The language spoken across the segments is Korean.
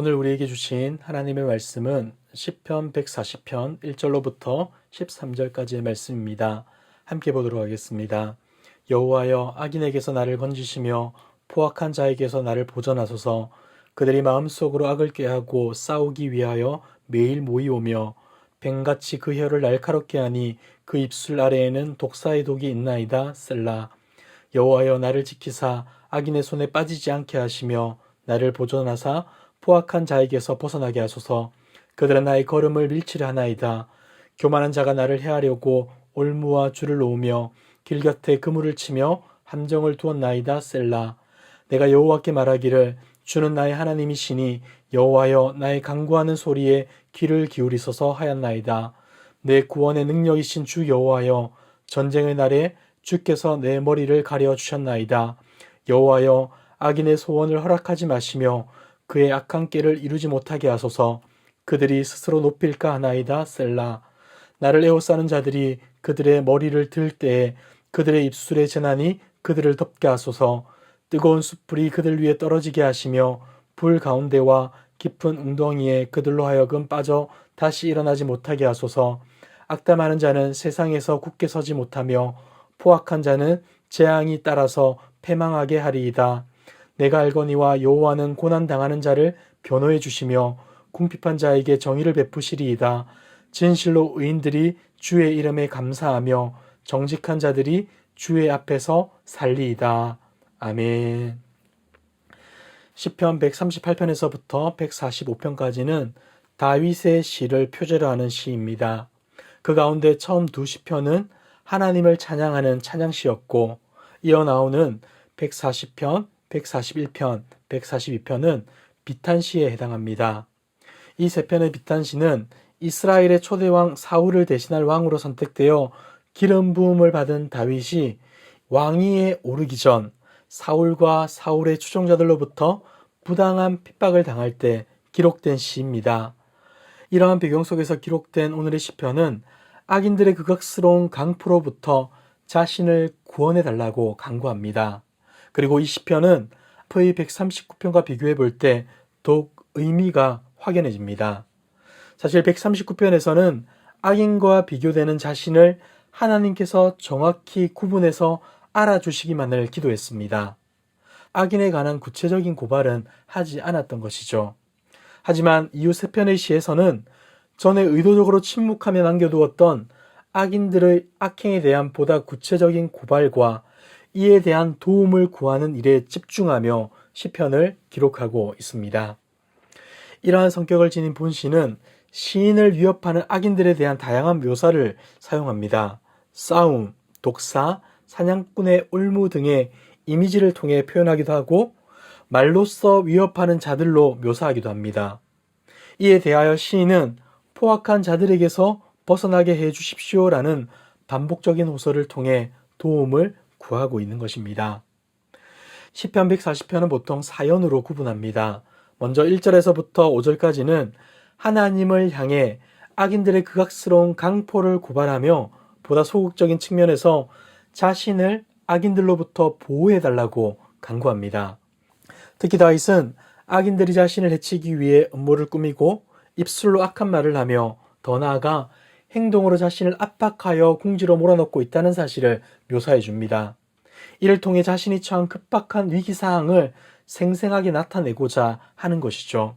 오늘 우리에게 주신 하나님의 말씀은 시편 140편 1절로부터 13절까지의 말씀입니다. 함께 보도록 하겠습니다. 여호와여, 악인에게서 나를 건지시며 포악한 자에게서 나를 보전하소서. 그들이 마음속으로 악을 꾀하고 싸우기 위하여 매일 모이오며 뱀같이 그 혀를 날카롭게 하니 그 입술 아래에는 독사의 독이 있나이다. 셀라. 여호와여, 나를 지키사 악인의 손에 빠지지 않게 하시며 나를 보전하사 포악한 자에게서 벗어나게 하소서. 그들은 나의 걸음을 밀치려 하나이다. 교만한 자가 나를 해하려고 올무와 줄을 놓으며 길 곁에 그물을 치며 함정을 두었나이다. 셀라. 내가 여호와께 말하기를 주는 나의 하나님이시니 여호와여, 나의 간구하는 소리에 귀를 기울이소서 하였나이다. 내 구원의 능력이신 주 여호와여, 전쟁의 날에 주께서 내 머리를 가려 주셨나이다. 여호와여, 악인의 소원을 허락하지 마시며 그의 악한 꾀를 이루지 못하게 하소서. 그들이 스스로 높일까 하나이다. 셀라. 나를 에워싸는 자들이 그들의 머리를 들 때에 그들의 입술의 재난이 그들을 덮게 하소서. 뜨거운 숯불이 그들 위에 떨어지게 하시며 불 가운데와 깊은 웅덩이에 그들로 하여금 빠져 다시 일어나지 못하게 하소서. 악담하는 자는 세상에서 굳게 서지 못하며 포악한 자는 재앙이 따라서 패망하게 하리이다. 내가 알거니와 여호와는 고난당하는 자를 변호해 주시며 궁핍한 자에게 정의를 베푸시리이다. 진실로 의인들이 주의 이름에 감사하며 정직한 자들이 주의 앞에서 살리이다. 아멘. 시편 138편에서부터 145편까지는 다윗의 시를 표제로 하는 시입니다. 그 가운데 처음 두 시편은 하나님을 찬양하는 찬양시였고, 이어 나오는 140편, 141편, 142편은 비탄시에 해당합니다. 이 세 편의 비탄시는 이스라엘의 초대왕 사울을 대신할 왕으로 선택되어 기름 부음을 받은 다윗이 왕위에 오르기 전 사울과 사울의 추종자들로부터 부당한 핍박을 당할 때 기록된 시입니다. 이러한 배경 속에서 기록된 오늘의 시편은 악인들의 극악스러운 강포로부터 자신을 구원해 달라고 간구합니다. 그리고 이 시편은 앞의 139편과 비교해 볼 때 더욱 의미가 확연해집니다. 사실 139편에서는 악인과 비교되는 자신을 하나님께서 정확히 구분해서 알아주시기만을 기도했습니다. 악인에 관한 구체적인 고발은 하지 않았던 것이죠. 하지만 이후 세 편의 시에서는 전에 의도적으로 침묵하며 남겨두었던 악인들의 악행에 대한 보다 구체적인 고발과 이에 대한 도움을 구하는 일에 집중하며 시편을 기록하고 있습니다. 이러한 성격을 지닌 본시는 시인을 위협하는 악인들에 대한 다양한 묘사를 사용합니다. 싸움, 독사, 사냥꾼의 올무 등의 이미지를 통해 표현하기도 하고 말로써 위협하는 자들로 묘사하기도 합니다. 이에 대하여 시인은 포악한 자들에게서 벗어나게 해 주십시오라는 반복적인 호소를 통해 도움을 구하고 있는 것입니다. 시편 140편은 보통 사연으로 구분합니다. 먼저 1절에서부터 5절까지는 하나님을 향해 악인들의 극악스러운 강포를 고발하며 보다 소극적인 측면에서 자신을 악인들로부터 보호해달라고 간구합니다. 특히 다윗은 악인들이 자신을 해치기 위해 음모를 꾸미고 입술로 악한 말을 하며 더 나아가 행동으로 자신을 압박하여 궁지로 몰아넣고 있다는 사실을 묘사해 줍니다. 이를 통해 자신이 처한 급박한 위기사항을 생생하게 나타내고자 하는 것이죠.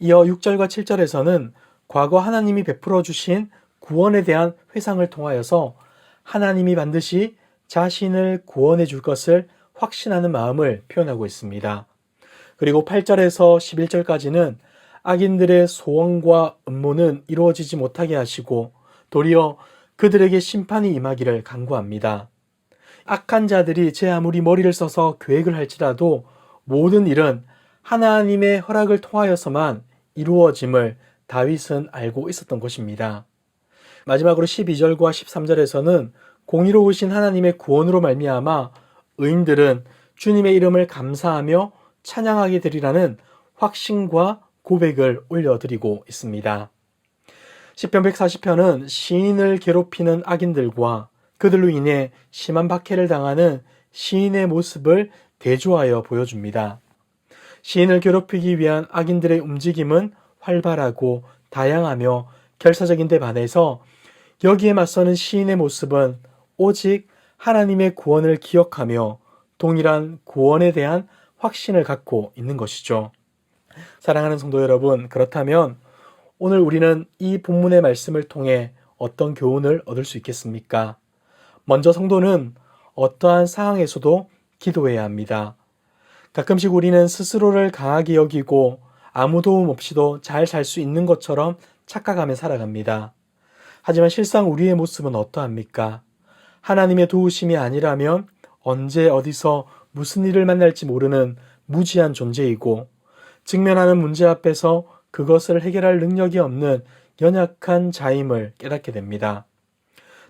이어 6절과 7절에서는 과거 하나님이 베풀어 주신 구원에 대한 회상을 통하여서 하나님이 반드시 자신을 구원해 줄 것을 확신하는 마음을 표현하고 있습니다. 그리고 8절에서 11절까지는 악인들의 소원과 음모는 이루어지지 못하게 하시고 도리어 그들에게 심판이 임하기를 간구합니다. 악한 자들이 제 아무리 머리를 써서 계획을 할지라도 모든 일은 하나님의 허락을 통하여서만 이루어짐을 다윗은 알고 있었던 것입니다. 마지막으로 12절과 13절에서는 공의로우신 하나님의 구원으로 말미암아 의인들은 주님의 이름을 감사하며 찬양하게 되리라는 확신과 고백을 올려드리고 있습니다. 시편 140편은 시인을 괴롭히는 악인들과 그들로 인해 심한 박해를 당하는 시인의 모습을 대조하여 보여줍니다. 시인을 괴롭히기 위한 악인들의 움직임은 활발하고 다양하며 결사적인 데 반해서 여기에 맞서는 시인의 모습은 오직 하나님의 구원을 기억하며 동일한 구원에 대한 확신을 갖고 있는 것이죠. 사랑하는 성도 여러분, 그렇다면 오늘 우리는 이 본문의 말씀을 통해 어떤 교훈을 얻을 수 있겠습니까? 먼저 성도는 어떠한 상황에서도 기도해야 합니다. 가끔씩 우리는 스스로를 강하게 여기고 아무 도움 없이도 잘 살 수 있는 것처럼 착각하며 살아갑니다. 하지만 실상 우리의 모습은 어떠합니까? 하나님의 도우심이 아니라면 언제 어디서 무슨 일을 만날지 모르는 무지한 존재이고 직면하는 문제 앞에서 그것을 해결할 능력이 없는 연약한 자임을 깨닫게 됩니다.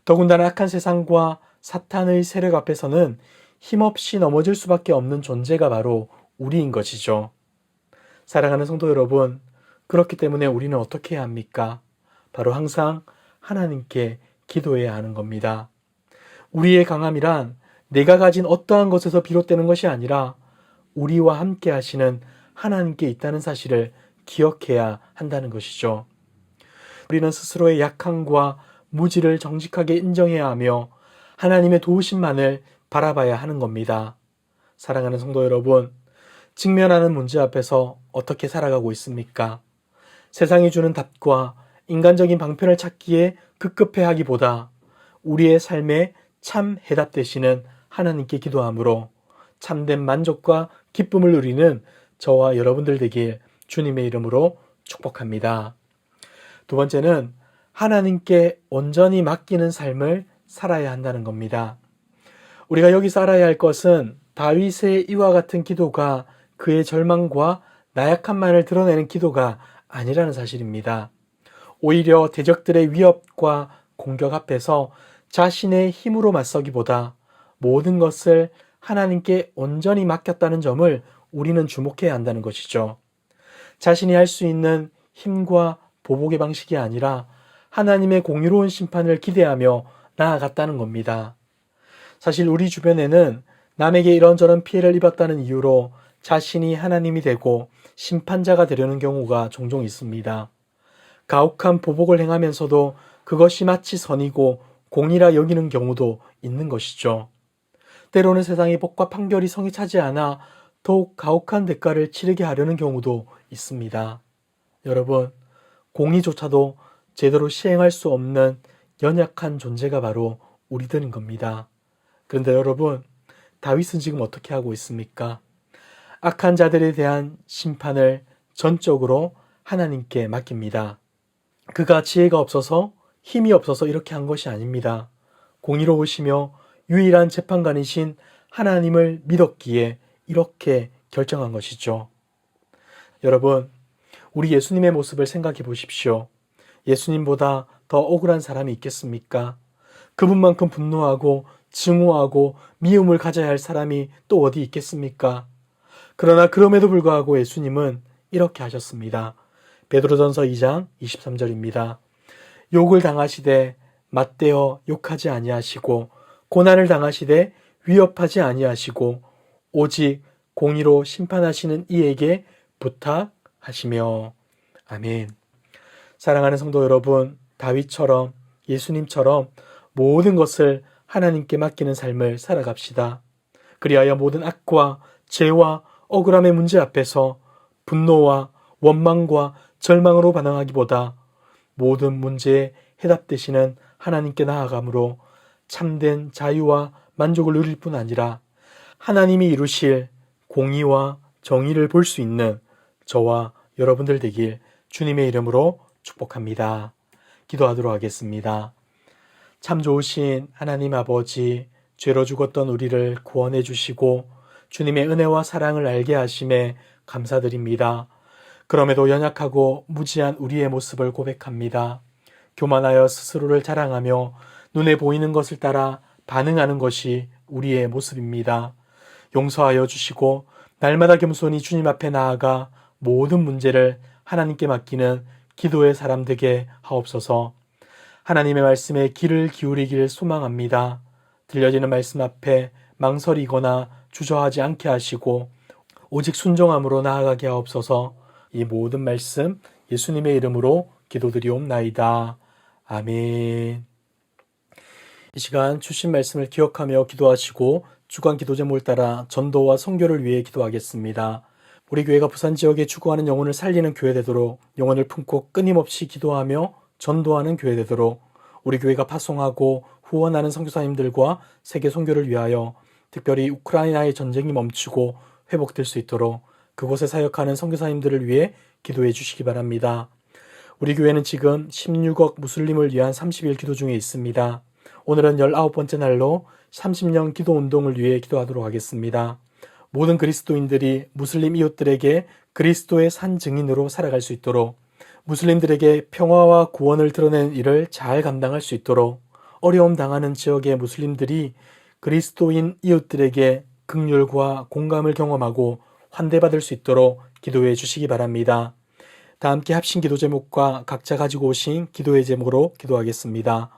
더군다나 악한 세상과 사탄의 세력 앞에서는 힘없이 넘어질 수밖에 없는 존재가 바로 우리인 것이죠. 사랑하는 성도 여러분, 그렇기 때문에 우리는 어떻게 해야 합니까? 바로 항상 하나님께 기도해야 하는 겁니다. 우리의 강함이란 내가 가진 어떠한 것에서 비롯되는 것이 아니라 우리와 함께 하시는 하나님께 있다는 사실을 기억해야 한다는 것이죠. 우리는 스스로의 약함과 무지를 정직하게 인정해야 하며 하나님의 도우심만을 바라봐야 하는 겁니다. 사랑하는 성도 여러분, 직면하는 문제 앞에서 어떻게 살아가고 있습니까? 세상이 주는 답과 인간적인 방편을 찾기에 급급해하기보다 우리의 삶에 참 해답 되시는 하나님께 기도함으로 참된 만족과 기쁨을 누리는 저와 여러분들 되길 주님의 이름으로 축복합니다. 두 번째는 하나님께 온전히 맡기는 삶을 살아야 한다는 겁니다. 우리가 여기서 알아야 할 것은 다윗의 이와 같은 기도가 그의 절망과 나약함만을 드러내는 기도가 아니라는 사실입니다. 오히려 대적들의 위협과 공격 앞에서 자신의 힘으로 맞서기보다 모든 것을 하나님께 온전히 맡겼다는 점을 우리는 주목해야 한다는 것이죠. 자신이 할 수 있는 힘과 보복의 방식이 아니라 하나님의 공의로운 심판을 기대하며 나아갔다는 겁니다. 사실 우리 주변에는 남에게 이런저런 피해를 입었다는 이유로 자신이 하나님이 되고 심판자가 되려는 경우가 종종 있습니다. 가혹한 보복을 행하면서도 그것이 마치 선이고 공이라 여기는 경우도 있는 것이죠. 때로는 세상의 법과 판결이 성에 차지 않아 더욱 가혹한 대가를 치르게 하려는 경우도 있습니다. 여러분, 공의조차도 제대로 시행할 수 없는 연약한 존재가 바로 우리들인 겁니다. 그런데 여러분, 다윗은 지금 어떻게 하고 있습니까? 악한 자들에 대한 심판을 전적으로 하나님께 맡깁니다. 그가 지혜가 없어서 힘이 없어서 이렇게 한 것이 아닙니다. 공의로우시며 유일한 재판관이신 하나님을 믿었기에 이렇게 결정한 것이죠. 여러분, 우리 예수님의 모습을 생각해 보십시오. 예수님보다 더 억울한 사람이 있겠습니까? 그분만큼 분노하고 증오하고 미움을 가져야 할 사람이 또 어디 있겠습니까? 그러나 그럼에도 불구하고 예수님은 이렇게 하셨습니다. 베드로전서 2장 23절입니다. 욕을 당하시되 맞대어 욕하지 아니하시고 고난을 당하시되 위협하지 아니하시고 오직 공의로 심판하시는 이에게 부탁하시며. 아멘. 사랑하는 성도 여러분, 다윗처럼 예수님처럼 모든 것을 하나님께 맡기는 삶을 살아갑시다. 그리하여 모든 악과 죄와 억울함의 문제 앞에서 분노와 원망과 절망으로 반응하기보다 모든 문제에 해답되시는 하나님께 나아감으로 참된 자유와 만족을 누릴 뿐 아니라 하나님이 이루실 공의와 정의를 볼 수 있는 저와 여러분들 되길 주님의 이름으로 축복합니다. 기도하도록 하겠습니다. 참 좋으신 하나님 아버지, 죄로 죽었던 우리를 구원해 주시고 주님의 은혜와 사랑을 알게 하심에 감사드립니다. 그럼에도 연약하고 무지한 우리의 모습을 고백합니다. 교만하여 스스로를 자랑하며 눈에 보이는 것을 따라 반응하는 것이 우리의 모습입니다. 용서하여 주시고 날마다 겸손히 주님 앞에 나아가 모든 문제를 하나님께 맡기는 기도의 사람 되게 하옵소서. 하나님의 말씀에 귀를 기울이길 소망합니다. 들려지는 말씀 앞에 망설이거나 주저하지 않게 하시고 오직 순종함으로 나아가게 하옵소서. 이 모든 말씀 예수님의 이름으로 기도드리옵나이다. 아멘. 이 시간 주신 말씀을 기억하며 기도하시고 주간 기도 제목을 따라 전도와 선교를 위해 기도하겠습니다. 우리 교회가 부산 지역에 추구하는 영혼을 살리는 교회 되도록, 영혼을 품고 끊임없이 기도하며 전도하는 교회 되도록, 우리 교회가 파송하고 후원하는 선교사님들과 세계 선교를 위하여 특별히 우크라이나의 전쟁이 멈추고 회복될 수 있도록 그곳에 사역하는 선교사님들을 위해 기도해 주시기 바랍니다. 우리 교회는 지금 16억 무슬림을 위한 30일 기도 중에 있습니다. 오늘은 19번째 날로 30년 기도 운동을 위해 기도하도록 하겠습니다. 모든 그리스도인들이 무슬림 이웃들에게 그리스도의 산 증인으로 살아갈 수 있도록, 무슬림들에게 평화와 구원을 드러내는 일을 잘 감당할 수 있도록, 어려움 당하는 지역의 무슬림들이 그리스도인 이웃들에게 긍휼과 공감을 경험하고 환대받을 수 있도록 기도해 주시기 바랍니다. 다 함께 합신 기도 제목과 각자 가지고 오신 기도의 제목으로 기도하겠습니다.